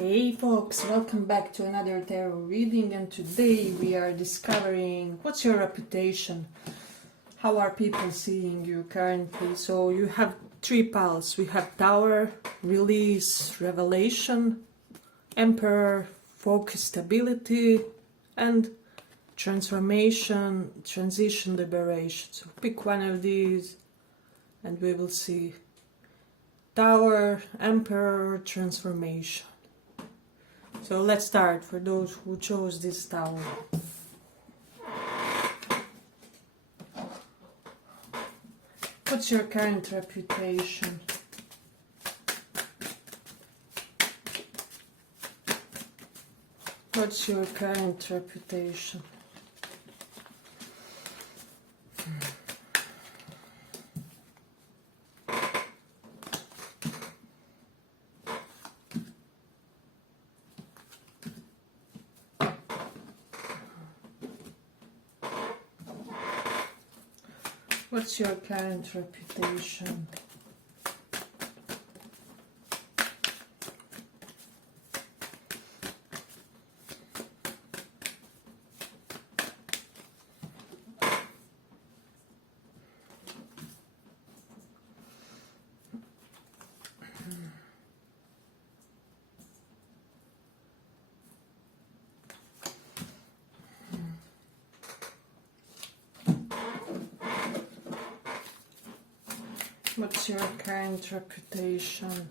Hey folks, welcome back to another tarot reading, and today we are discovering what's your reputation. How are people seeing you currently? So you have three piles. We have Tower, Release, Revelation, Emperor, Focus, Stability, and Transformation, Transition, Liberation. So pick one of these and we will see. Tower, Emperor, Transformation. So let's start for those who chose this tower. What's your current reputation? What's your current reputation? What's your current reputation? What's your current reputation?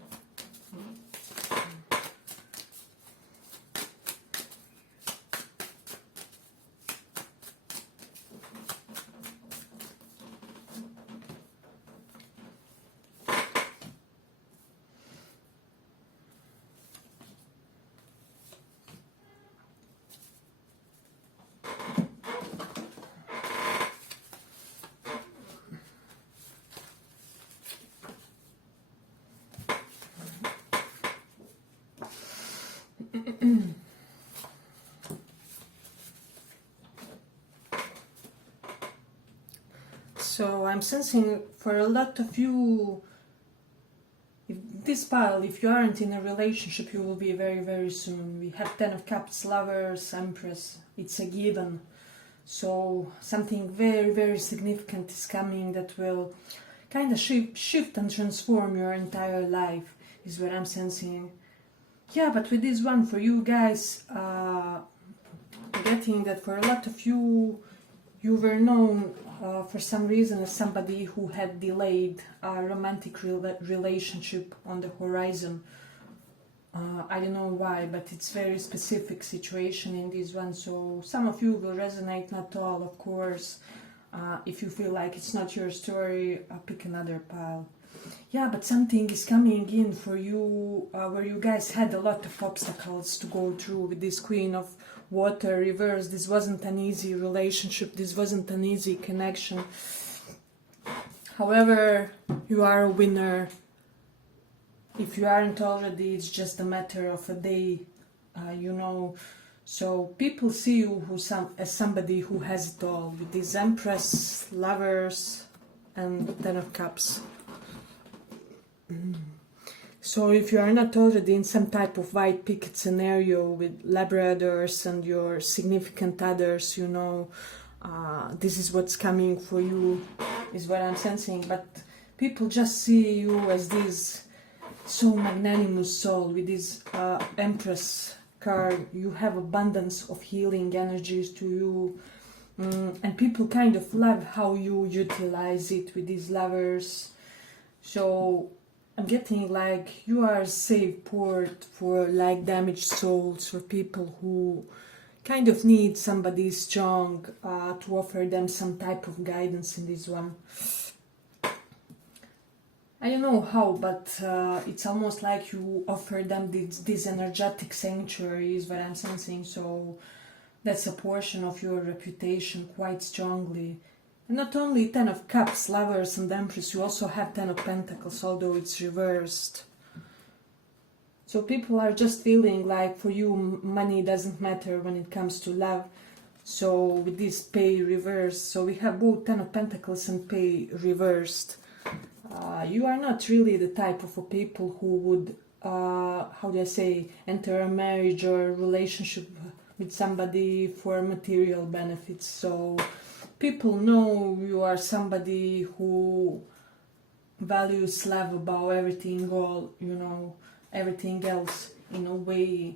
So I'm sensing for a lot of you, if you aren't in a relationship, you will be very soon. We have 10 of Cups, Lovers, Empress. It's a given. So something very significant is coming that will kind of shift and transform your entire life, is what I'm sensing. Yeah, but with this one, for you guys, getting that for a lot of you, you were known for some reason as somebody who had delayed a romantic relationship on the horizon. I don't know why, but it's very specific situation in this one. So some of you will resonate, not all, of course. If you feel like it's not your story, pick another pile. Yeah, but something is coming in for you where you guys had a lot of obstacles to go through with this Queen of Water reverse. This wasn't an easy relationship, this wasn't an easy connection. However, you are a winner. If you aren't already, it's just a matter of a day, you know. So people see you as somebody who has it all, with this Empress, Lovers, and 10 of Cups. So if you are not already in some type of white picket scenario with Labradors and your significant others, you know, this is what's coming for you, is what I'm sensing. But people just see you as this so magnanimous soul with this Empress card. You have abundance of healing energies to you, and people kind of love how you utilize it with these Lovers. So I'm getting like you are a safe port for like damaged souls, for people who kind of need somebody strong to offer them some type of guidance in this one. I don't know how, but it's almost like you offer them this energetic sanctuary, is what I'm sensing. So that's a portion of your reputation quite strongly. And not only 10 of Cups, Lovers and Empress, you also have 10 of Pentacles, although it's reversed. So people are just feeling like for you money doesn't matter when it comes to love. So with this Pay reversed, so we have both 10 of Pentacles and Pay reversed. You are not really the type of people who would how do I say, enter a marriage or relationship with somebody for material benefits. So people know you are somebody who values love above everything, all, you know, everything else in a way.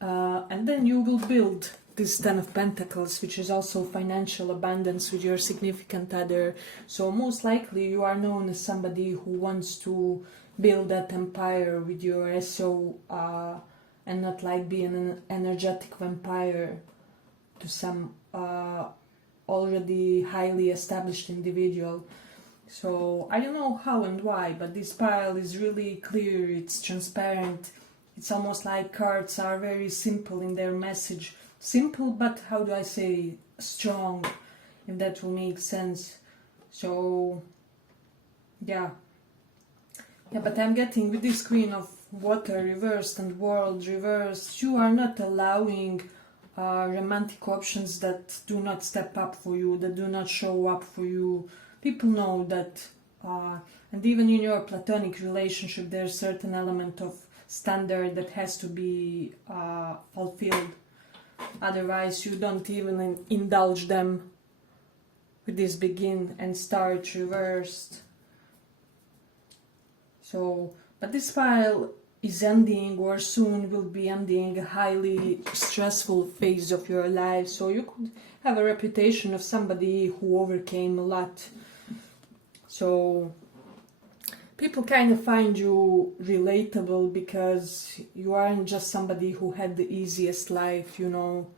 And then you will build this Ten of Pentacles, which is also financial abundance with your significant other. So most likely you are known as somebody who wants to build that empire with your SO, and not like being an energetic vampire to some already highly established individual. So I don't know how and why, but this pile is really clear, it's transparent. It's almost like cards are very simple in their message. Simple, but how do I say, strong, if that will make sense. So, yeah. Yeah, but I'm getting with this Queen of Water reversed and World reversed, you are not allowing romantic options that do not step up for you, that do not show up for you. People know that, and even in your platonic relationship, there's a certain element of standard that has to be fulfilled. Otherwise, you don't even indulge them with this begin and start reversed. So, but this pile is ending or soon will be ending a highly stressful phase of your life. So you could have a reputation of somebody who overcame a lot. So people kind of find you relatable because you aren't just somebody who had the easiest life, you know.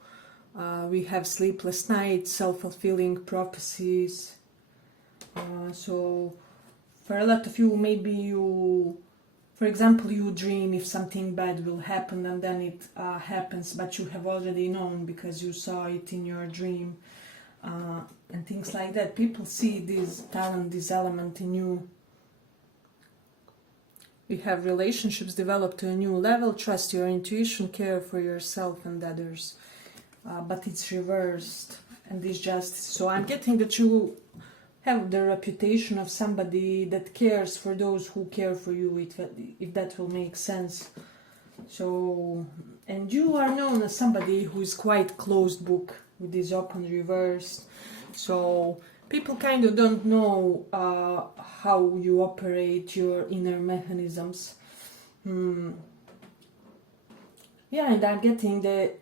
We have sleepless nights, self-fulfilling prophecies. So for a lot of you, maybe you, for example, you dream if something bad will happen and then it happens, but you have already known because you saw it in your dream, and things like that. People see this talent, this element in you. You have relationships developed to a new level, trust your intuition, care for yourself and others. But it's reversed, and this justice. So I'm getting that you have the reputation of somebody that cares for those who care for you, if that will make sense. So, and you are known as somebody who is quite closed book with this open reversed. So people kind of don't know how you operate your inner mechanisms. Yeah, and I'm getting that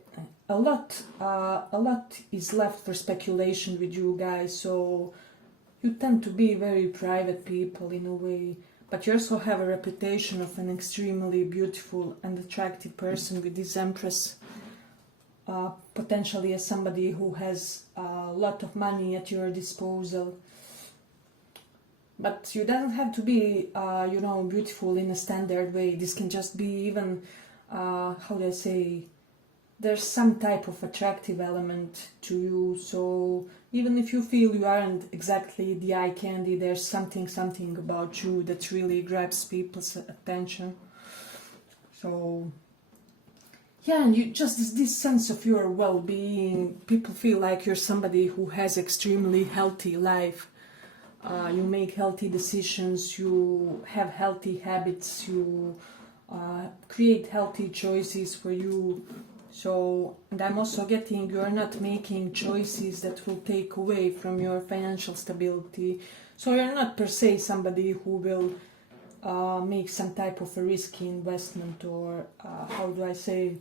a lot is left for speculation with you guys. So you tend to be very private people in a way, but you also have a reputation of an extremely beautiful and attractive person with this Empress, potentially as somebody who has a lot of money at your disposal. But you don't have to be, you know, beautiful in a standard way. This can just be even, how do I say, there's some type of attractive element to you. So even if you feel you aren't exactly the eye candy, there's something about you that really grabs people's attention. So yeah, and you just this sense of your well-being. People feel like you're somebody who has extremely healthy life. You make healthy decisions, you have healthy habits, you create healthy choices for you. So, and I'm also getting you're not making choices that will take away from your financial stability. So you're not per se somebody who will make some type of a risky investment, or how do I say?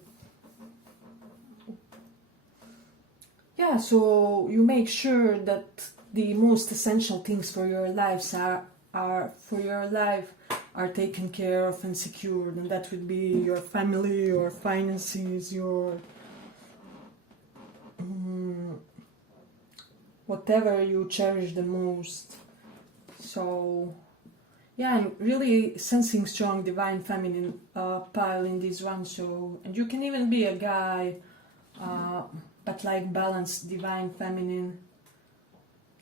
Yeah, so you make sure that the most essential things for your lives are taken care of and secured, and that would be your family, your finances, your whatever you cherish the most. So yeah, I'm really sensing strong divine feminine pile in this one. So, and you can even be a guy, but like balanced divine feminine.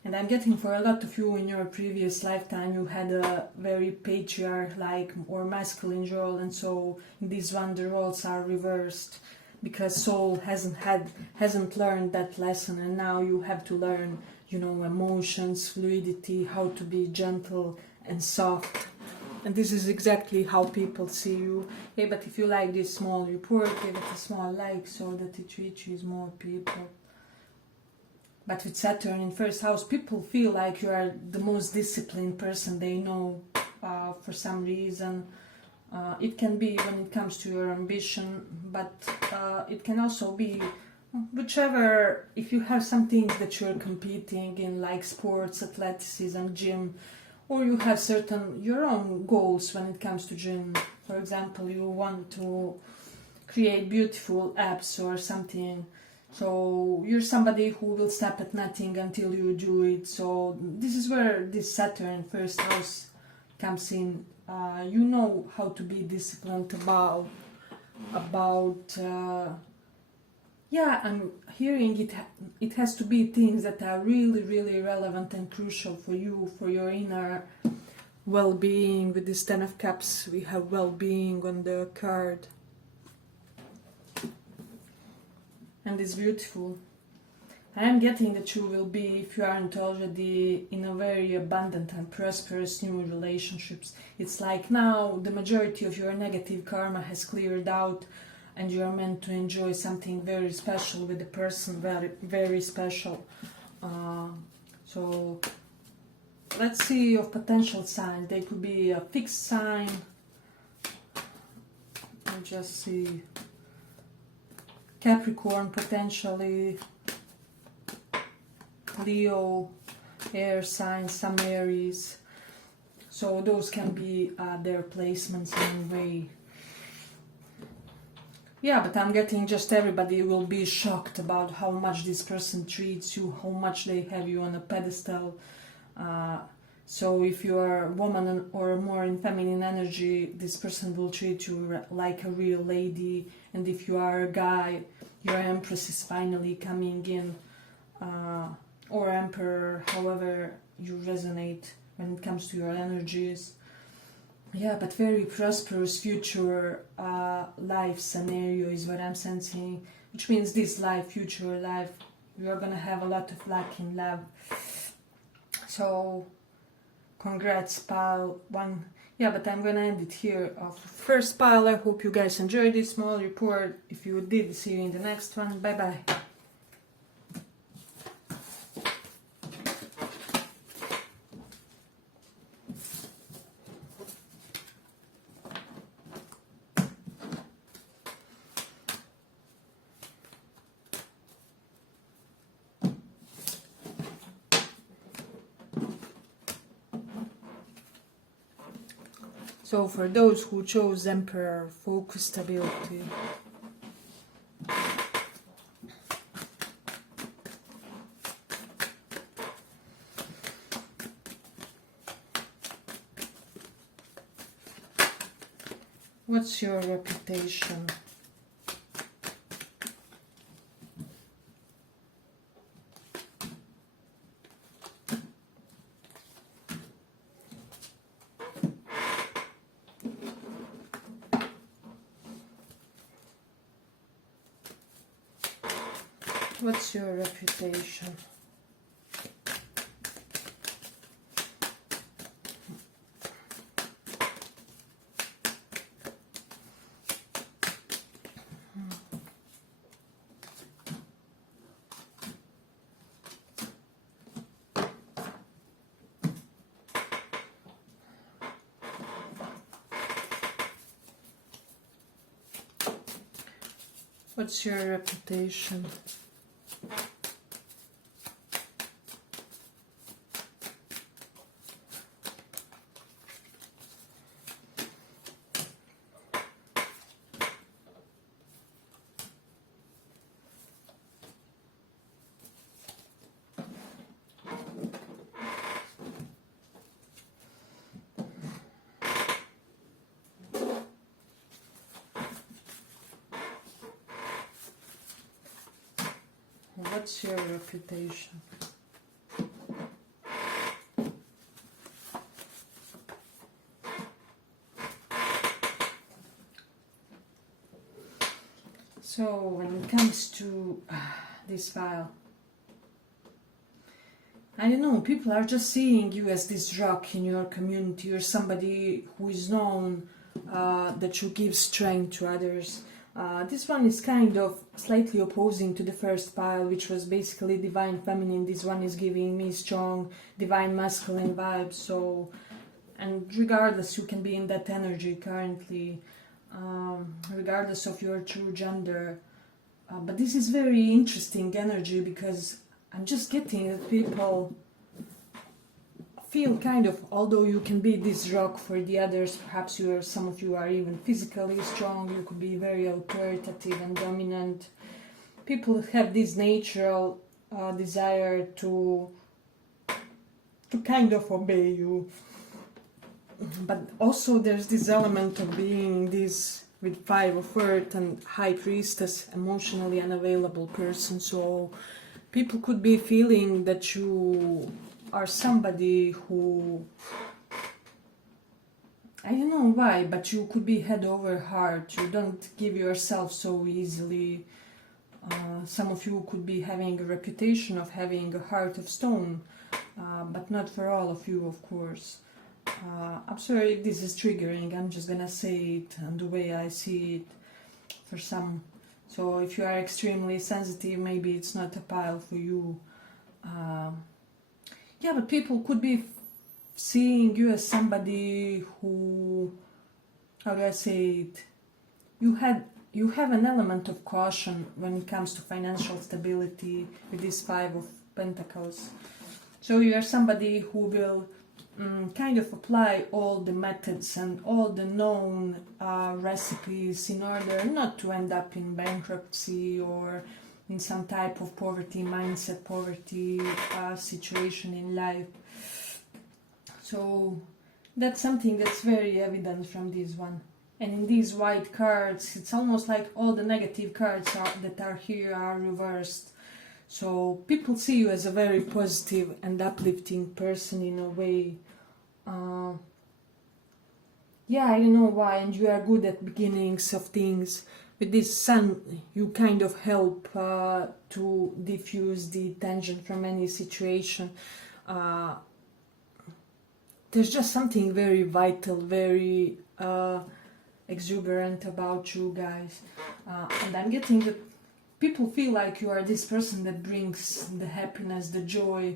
And I'm getting for a lot of you in your previous lifetime you had a very patriarch-like or masculine role, and so in this one the roles are reversed because soul hasn't learned that lesson, and now you have to learn, you know, emotions, fluidity, how to be gentle and soft. And this is exactly how people see you. Hey, but if you like this small report, give it a small like so that it reaches more people. But with Saturn in first house, people feel like you are the most disciplined person they know for some reason. It can be when it comes to your ambition, but it can also be whichever, if you have some things that you're competing in, like sports, athleticism, gym, or you have certain your own goals when it comes to gym. For example, you want to create beautiful apps or something. So you're somebody who will stop at nothing until you do it. So this is where this Saturn first house comes in. You know how to be disciplined about yeah, I'm hearing it. It has to be things that are really, really relevant and crucial for you, for your inner well-being. With this Ten of Cups, we have well-being on the card, and it's beautiful. I am getting that you will be, if you aren't already, in a very abundant and prosperous new relationships. It's like now the majority of your negative karma has cleared out, and you are meant to enjoy something very special with the person, very, very special. So let's see your potential signs. They could be a fixed sign. I'll just see Capricorn potentially, Leo, air signs, some Aries. So those can be their placements in a way. Yeah, but I'm getting just everybody will be shocked about how much this person treats you, how much they have you on a pedestal. So if you are a woman or more in feminine energy, this person will treat you like a real lady. And if you are a guy, your Empress is finally coming in, or Emperor, however you resonate when it comes to your energies. Yeah, but very prosperous future life scenario is what I'm sensing, which means this life, future life, you are gonna have a lot of luck in love. So, congrats, pile one. Yeah, but I'm gonna end it here. First pile, I hope you guys enjoyed this small report. If you did, see you in the next one. Bye bye. So for those who chose Emperor, focus, stability. What's your reputation? What's your reputation? What's your reputation? What's your reputation? So when it comes to this file, I don't know, people are just seeing you as this rock in your community, or somebody who is known that you give strength to others. This one is kind of slightly opposing to the first pile, which was basically divine feminine. This one is giving me strong divine masculine vibes. So, and regardless, you can be in that energy currently, regardless of your true gender. But this is very interesting energy, because I'm just getting that people feel kind of, although you can be this rock for the others, perhaps some of you are even physically strong, you could be very authoritative and dominant. People have this natural desire to kind of obey you. But also there's this element of being this, with 5 of Earth and High Priestess, emotionally unavailable person. So people could be feeling that you are somebody who, I don't know why, but you could be head over heart. You don't give yourself so easily. Some of you could be having a reputation of having a heart of stone, but not for all of you, of course. I'm sorry if this is triggering, I'm just gonna say it and the way I see it for some. So if you are extremely sensitive, maybe it's not a pile for you. Yeah, but people could be seeing you as somebody who, how do I say it, you have an element of caution when it comes to financial stability with this 5 of Pentacles. So you are somebody who will kind of apply all the methods and all the known recipes in order not to end up in bankruptcy or in some type of poverty mindset, poverty situation in life. So that's something that's very evident from this one. And in these white cards, it's almost like all the negative cards that are here are reversed. So people see you as a very positive and uplifting person in a way. Yeah, I don't know why, and you are good at beginnings of things. With this sun, you kind of help to diffuse the tension from any situation. There's just something very vital, very exuberant about you guys. And I'm getting that people feel like you are this person that brings the happiness, the joy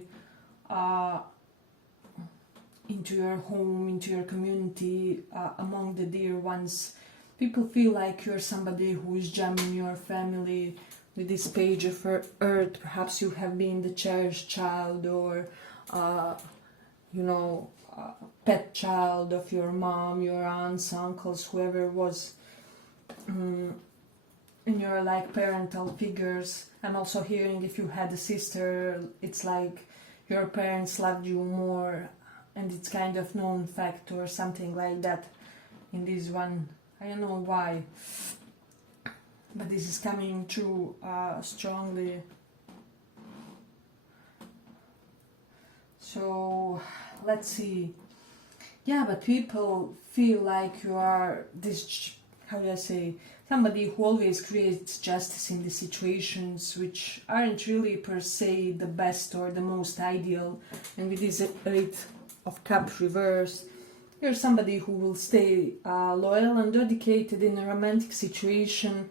into your home, into your community, among the dear ones. People feel like you're somebody who is jamming your family with this page of Earth. Perhaps you have been the cherished child, or pet child of your mom, your aunts, uncles, whoever was in your like parental figures. I'm also hearing if you had a sister, it's like your parents loved you more, and it's kind of known fact or something like that in this one. I don't know why, but this is coming through strongly. So let's see. Yeah, but people feel like you are this, how do I say, somebody who always creates justice in the situations which aren't really per se the best or the most ideal. And with this 8 of Cup reverse, you're somebody who will stay loyal and dedicated in a romantic situation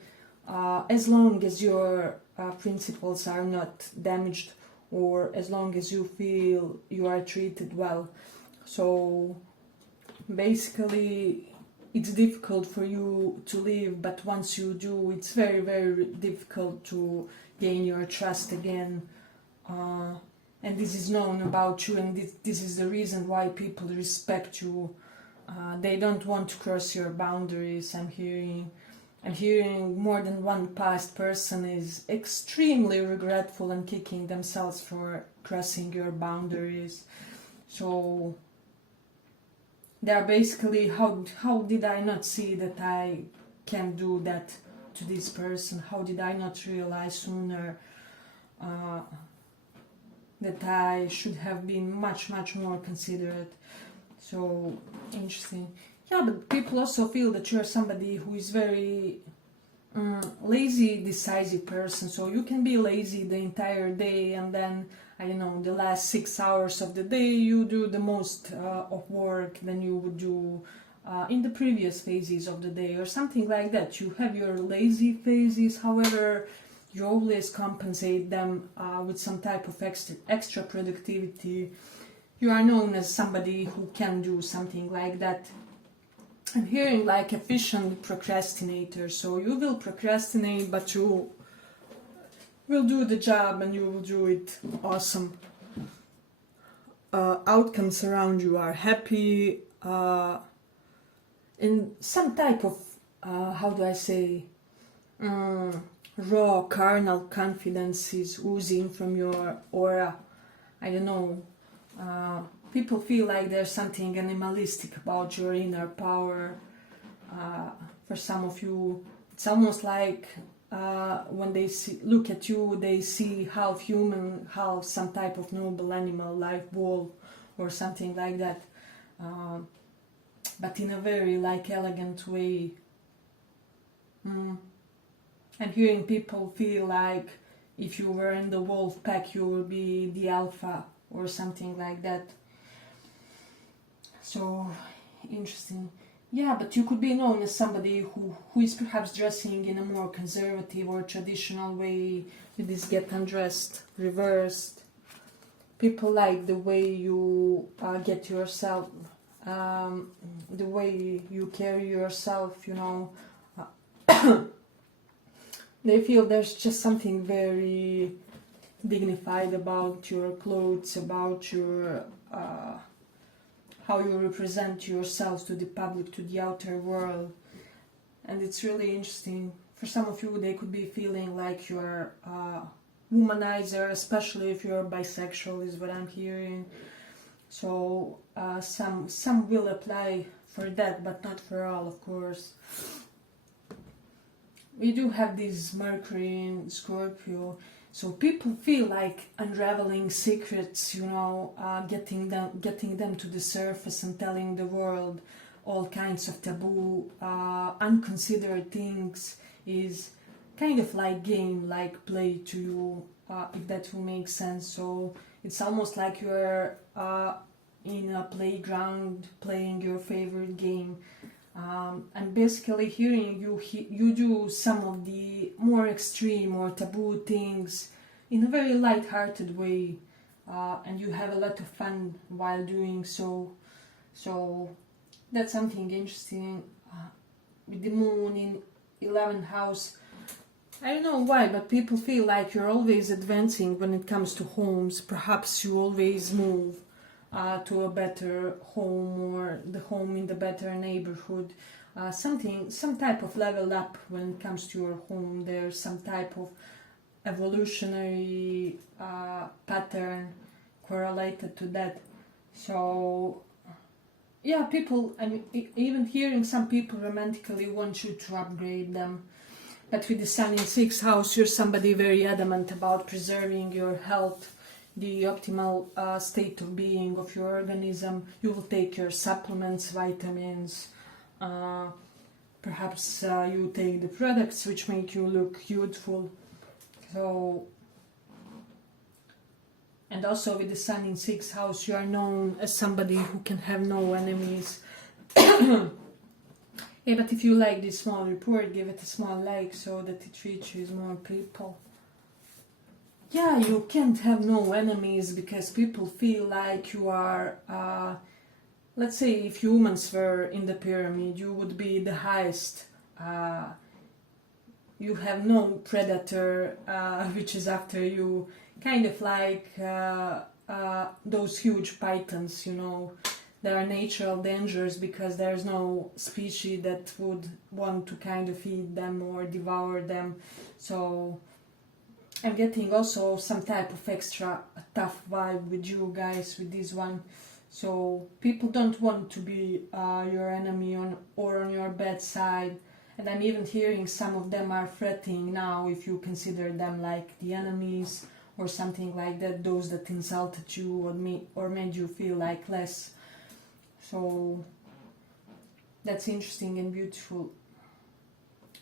as long as your principles are not damaged, or as long as you feel you are treated well. So basically it's difficult for you to leave, but once you do, it's very, very difficult to gain your trust again. And this is known about you, and this is the reason why people respect you. They don't want to cross your boundaries. I'm hearing more than one past person is extremely regretful and kicking themselves for crossing your boundaries. So they are basically, how did I not see that I can do that to this person? How did I not realize sooner that I should have been much, much more considerate? So interesting. Yeah, but people also feel that you're somebody who is very lazy, decisive person. So you can be lazy the entire day, and then I don't know, the last 6 hours of the day you do the most of work than you would do in the previous phases of the day, or something like that. You have your lazy phases, however, you always compensate them with some type of extra productivity. You are known as somebody who can do something like that. I'm hearing like efficient procrastinator, so you will procrastinate, but you will do the job and you will do it awesome. Outcomes around you are happy, and some type of, how do I say, raw carnal confidence is oozing from your aura. I don't know. People feel like there's something animalistic about your inner power. For some of you, it's almost like when they look at you, they see half human, half some type of noble animal, like wolf or something like that. But in a very like elegant way. I'm hearing people feel like if you were in the wolf pack, you will be the alpha or something like that. So interesting. Yeah, but you could be known as somebody who is perhaps dressing in a more conservative or traditional way, with this get undressed, reversed. People like the way you get yourself, the way you carry yourself, you know. They feel there's just something very dignified about your clothes, about your how you represent yourself to the public, to the outer world. And it's really interesting. For some of you, they could be feeling like you're a womanizer, especially if you're bisexual, is what I'm hearing. So some will apply for that, but not for all, of course. We do have this Mercury in Scorpio, so people feel like unraveling secrets, you know, getting them to the surface and telling the world all kinds of taboo, unconsidered things is kind of like game, like play to you, if that will make sense. So it's almost like you're in a playground playing your favorite game. I'm basically hearing you do some of the more extreme or taboo things in a very light-hearted way, and you have a lot of fun while doing so. So that's something interesting. With the moon in 11th house, I don't know why, but people feel like you're always advancing when it comes to homes. Perhaps you always move to a better home, or the home in the better neighborhood. Some type of level up when it comes to your home. There's some type of evolutionary pattern correlated to that. So yeah, people, I mean, even hearing some people romantically want you to upgrade them. But with the sun in 6th house, you're somebody very adamant about preserving your health, the optimal state of being of your organism. You will take your supplements, vitamins, perhaps you take the products which make you look youthful. So, and also with the sun in 6th house, you are known as somebody who can have no enemies. Yeah, but if you like this small report, give it a small like so that it reaches more people. Yeah, you can't have no enemies because people feel like you are, let's say if humans were in the pyramid, you would be the highest. You have no predator which is after you, kind of like those huge pythons, you know. There are natural dangers because there's no species that would want to kind of eat them or devour them. So I'm getting also some type of extra tough vibe with you guys with this one. So people don't want to be your enemy or on your bad side. And I'm even hearing some of them are fretting now if you consider them like the enemies or something like that, those that insulted you or made you feel like less. So that's interesting and beautiful.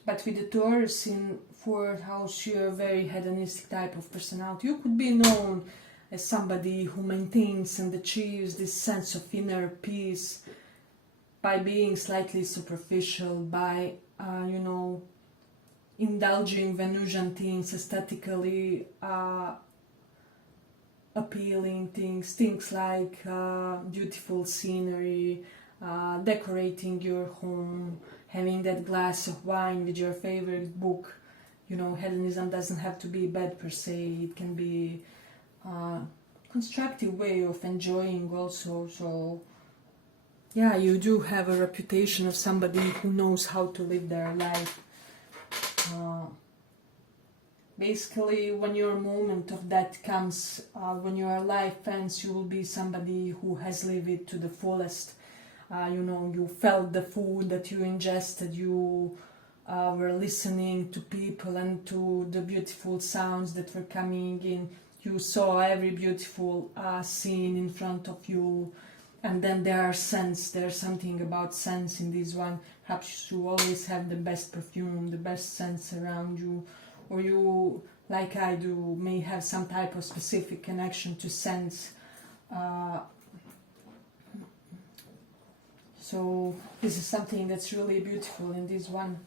But with the Taurus in 4th house, you're a very hedonistic type of personality. You could be known as somebody who maintains and achieves this sense of inner peace by being slightly superficial, by, you know, indulging Venusian things, aesthetically appealing things like beautiful scenery, decorating your home, having that glass of wine with your favorite book. You know, hedonism doesn't have to be bad per se, it can be a constructive way of enjoying also. So yeah, you do have a reputation of somebody who knows how to live their life. Basically, when your moment of that comes, when your life ends, you will be somebody who has lived it to the fullest. You know, you felt the food that you ingested, you were listening to people and to the beautiful sounds that were coming in. You saw every beautiful scene in front of you. And then there are scents, there's something about scents in this one. Perhaps you always have the best perfume, the best scents around you, or you, like I do, may have some type of specific connection to scents. So this is something that's really beautiful in this one.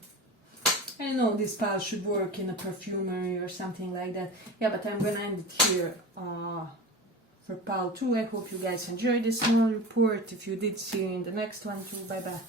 I don't know, this pile should work in a perfumery or something like that. Yeah, but I'm gonna end it here. For pile 2, I hope you guys enjoyed this small report. If you did, see you in the next one too. Bye bye.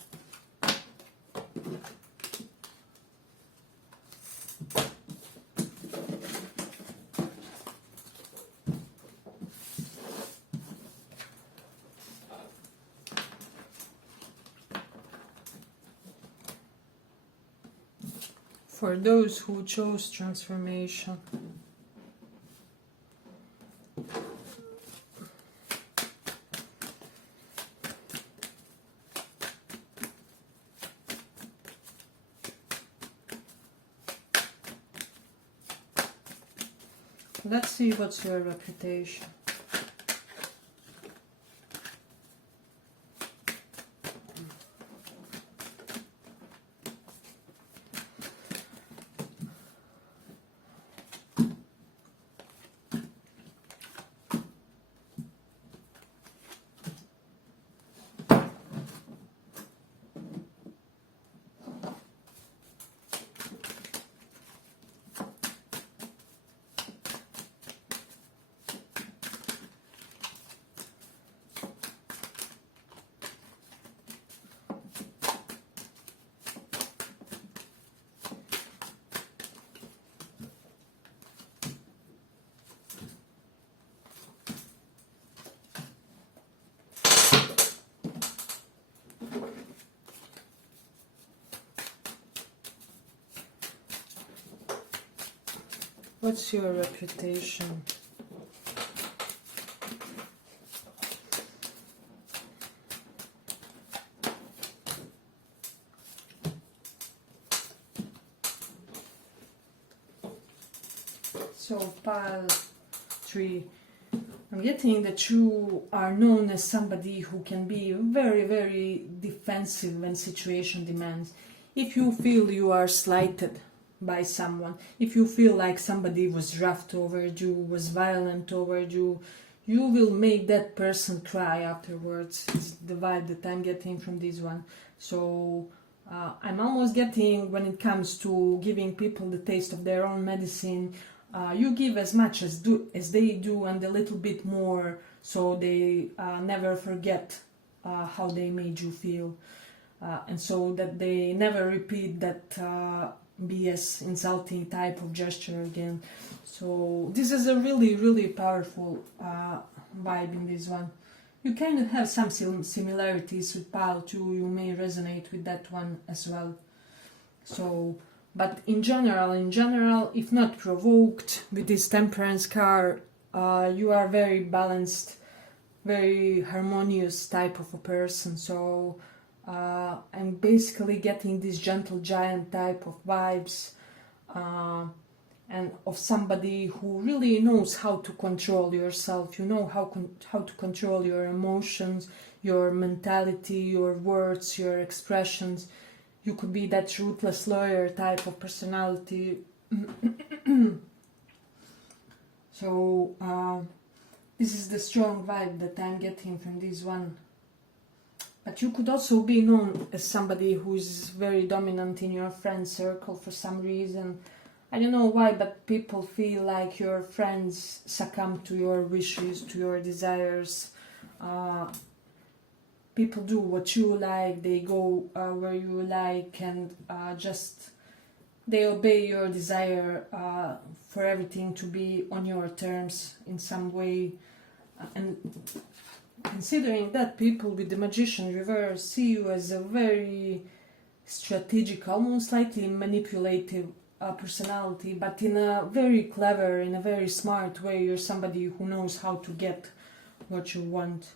For those who chose transformation, let's see what's your reputation. What's your reputation? So pile 3, I'm getting that you are known as somebody who can be very, very defensive when situation demands. If you feel you are slighted by someone, if you feel like somebody was rough toward you, was violent toward you, you will make that person cry afterwards. It's the vibe that I'm getting from this one. So I'm almost getting, when it comes to giving people the taste of their own medicine, you give as much as they do and a little bit more, so they never forget how they made you feel, and so that they never repeat that BS insulting type of gesture again. So this is a really, really powerful vibe in this one. You kind of have some similarities with pile 2, you may resonate with that one as well. So, but in general, if not provoked with this temperance card, you are very balanced, very harmonious type of a person. So I'm basically getting this gentle giant type of vibes, and of somebody who really knows how to control yourself. You know how to control your emotions, your mentality, your words, your expressions. You could be that ruthless lawyer type of personality. So This is the strong vibe that I'm getting from this one. But you could also be known as somebody who is very dominant in your friend circle for some reason. I don't know why, but people feel like your friends succumb to your wishes, to your desires. People do what you like, they go where you like, and just they obey your desire for everything to be on your terms in some way. And considering that, people with the Magician reverse see you as a very strategic, almost slightly manipulative personality, but in a very clever, in a very smart way. You're somebody who knows how to get what you want.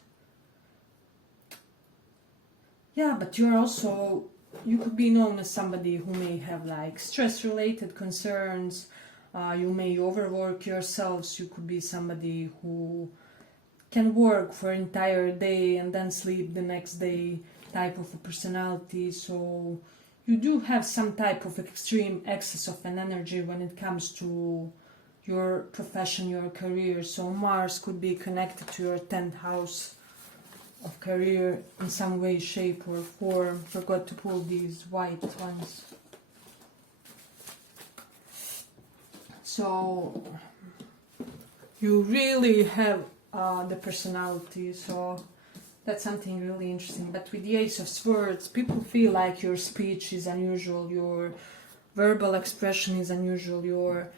Yeah, but you're also, you could be known as somebody who may have like stress-related concerns. You may overwork yourselves. You could be somebody who can work for an entire day and then sleep the next day type of a personality. So you do have some type of extreme excess of an energy when it comes to your profession, your career. So Mars could be connected to your 10th house of career in some way, shape or form. Forgot to pull these white ones. So you really have the personality, so that's something really interesting. But with the Ace of Swords, people feel like your speech is unusual, your verbal expression is unusual, your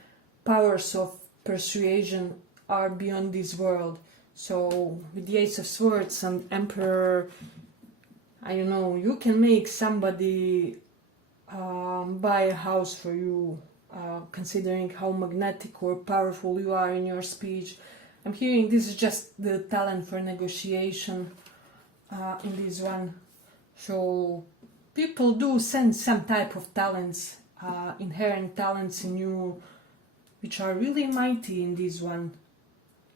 powers of persuasion are beyond this world. So with the Ace of Swords and Emperor, I don't know, you can make somebody buy a house for you, considering how magnetic or powerful you are in your speech. I'm hearing this is just the talent for negotiation in this one. So people do sense some type of talents, inherent talents in you, which are really mighty in this one.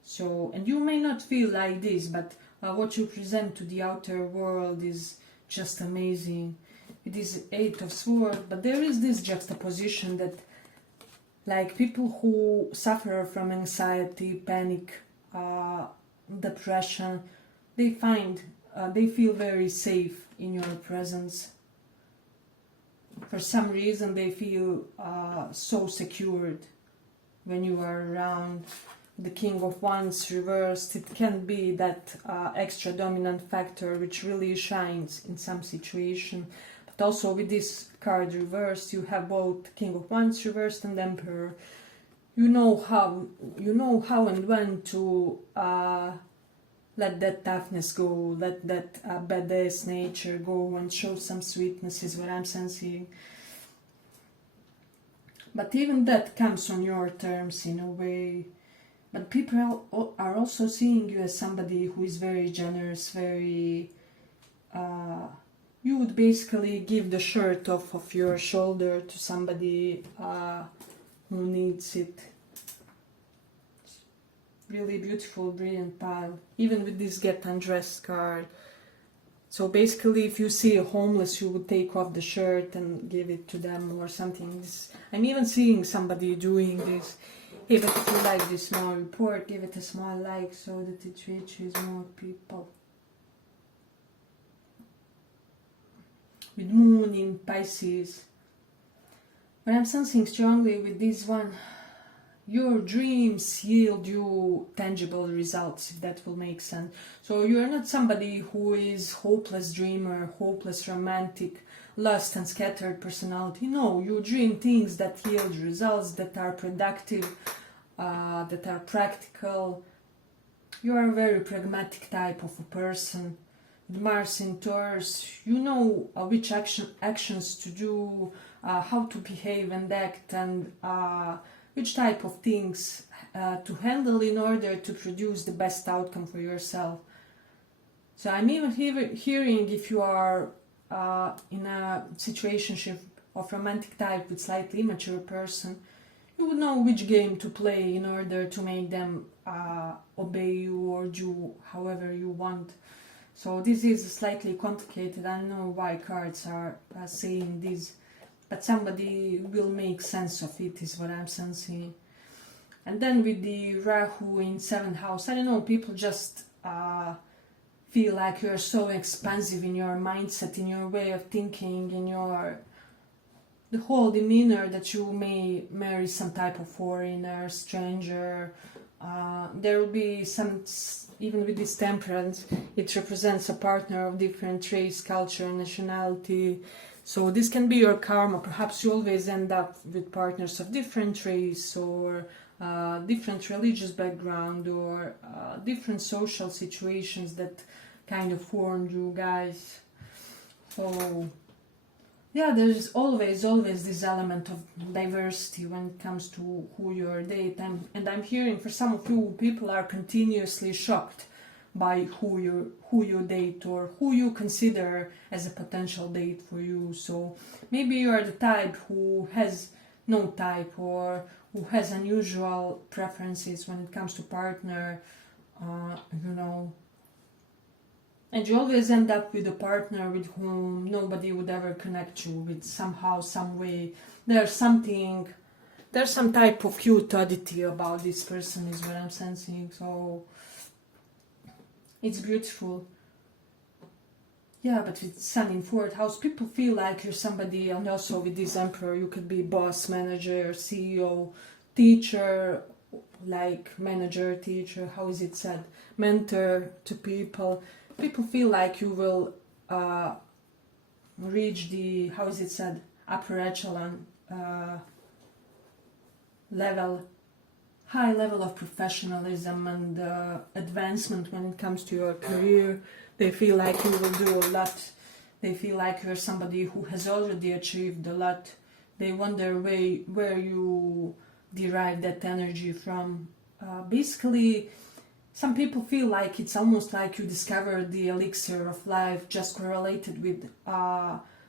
So, and you may not feel like this, but what you present to the outer world is just amazing. It is Eight of Swords, but there is this juxtaposition that like people who suffer from anxiety, panic, depression, they feel very safe in your presence. For some reason they feel so secured when you are around. The King of Wands reversed, it can be that extra dominant factor which really shines in some situation. But also with this card reversed, you have both King of Wands reversed and Emperor. You know how and when to let that toughness go, let that badass nature go and show some sweetness is what I'm sensing. But even that comes on your terms in a way. But people are also seeing you as somebody who is very generous, very... you would basically give the shirt off of your shoulder to somebody who needs it. Really beautiful, brilliant pile. Even with this Get Undressed card. So basically, if you see a homeless, you would take off the shirt and give it to them or something. I'm even seeing somebody doing this. Hey, but if you like this small report, give it a small like so that it reaches more people. With Moon in Pisces. But I'm sensing strongly with this one, your dreams yield you tangible results, if that will make sense. So you're not somebody who is hopeless dreamer, hopeless romantic, lost and scattered personality. No, you dream things that yield results, that are productive, that are practical. You are a very pragmatic type of a person. With Mars in Taurus, you know which actions to do, how to behave and act, and which type of things to handle in order to produce the best outcome for yourself. So I'm even hearing if you are in a situationship of romantic type with slightly immature person, you would know which game to play in order to make them obey you or do however you want. So this is slightly complicated. I don't know why cards are saying this, but somebody will make sense of it, is what I'm sensing. And then with the Rahu in 7th house, I don't know, people just feel like you're so expansive in your mindset, in your way of thinking, in your the whole demeanor, that you may marry some type of foreigner, stranger. There will be some, even with this temperance, it represents a partner of different race, culture, nationality. So this can be your karma. Perhaps you always end up with partners of different race, or different religious background, or different social situations that kind of formed you guys. So yeah, there's always this element of diversity when it comes to who you're dating. And I'm hearing for some of you, people are continuously shocked by who you date, or who you consider as a potential date for you. So maybe you are the type who has no type, or who has unusual preferences when it comes to partner, you know. And you always end up with a partner with whom nobody would ever connect you with, somehow, some way. There's some type of cute oddity about this person, is what I'm sensing. So it's beautiful. Yeah, but with Sun in 4th house, people feel like you're somebody, and also with this Emperor, you could be boss, manager, CEO, teacher, like manager, teacher, how is it said? Mentor to people. People feel like you will reach the, how is it said, upper echelon level, high level of professionalism and advancement when it comes to your career. They feel like you will do a lot. They feel like you're somebody who has already achieved a lot. They wonder where you derive that energy from. Basically, some people feel like it's almost like you discovered the elixir of life, just correlated with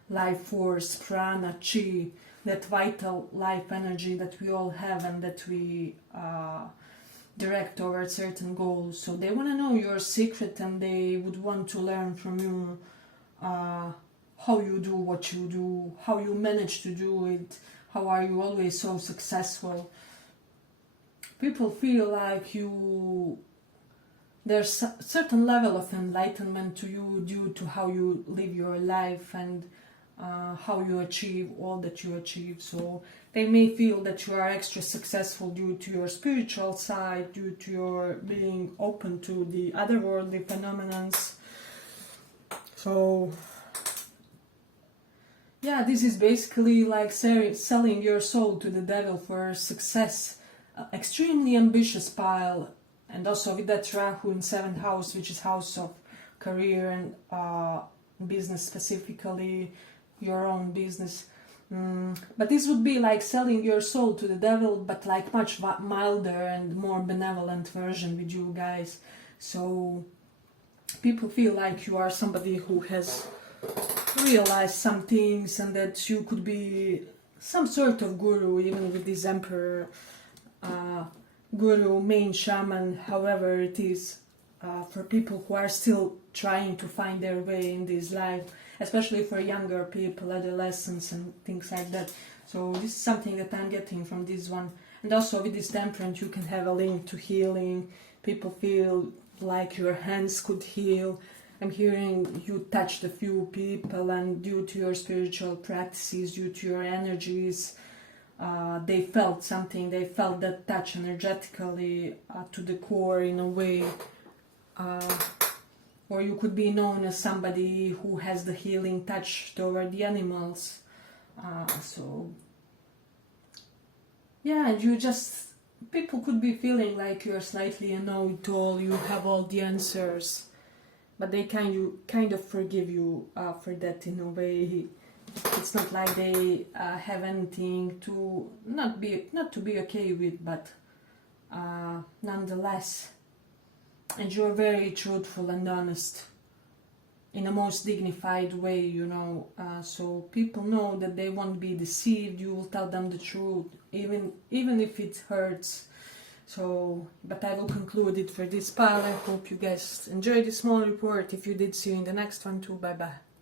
life force, prana, chi, that vital life energy that we all have and that we direct towards certain goals. So they want to know your secret, and they would want to learn from you how you do what you do, how you manage to do it, how are you always so successful. People feel like there's a certain level of enlightenment to you due to how you live your life and how you achieve all that you achieve. So they may feel that you are extra successful due to your spiritual side, due to your being open to the otherworldly phenomena. So yeah, this is basically like selling your soul to the devil for success. Extremely ambitious pile. And also with that Rahu in 7th house, which is house of career and business, specifically your own business. But this would be like selling your soul to the devil, but like much milder and more benevolent version with you guys. So people feel like you are somebody who has realized some things, and that you could be some sort of guru, even with this Emperor. Guru, main shaman, however it is, for people who are still trying to find their way in this life, especially for younger people, adolescents and things like that. So this is something that I'm getting from this one. And also with this temperance, you can have a link to healing. People feel like your hands could heal. I'm hearing you touched a few people, and due to your spiritual practices, due to your energies, they felt something, they felt that touch energetically to the core in a way. Or you could be known as somebody who has the healing touch toward the animals. So yeah, and you just, people could be feeling like you're slightly a know-it-all, you have all the answers, but they kind of forgive you for that in a way. It's not like they have anything to not to be okay with, but nonetheless. And you're very truthful and honest in a most dignified way, you know. So people know that they won't be deceived. You will tell them the truth, even if it hurts. So, but I will conclude it for this pile. I hope you guys enjoyed this small report. If you did, see you in the next one too. Bye bye.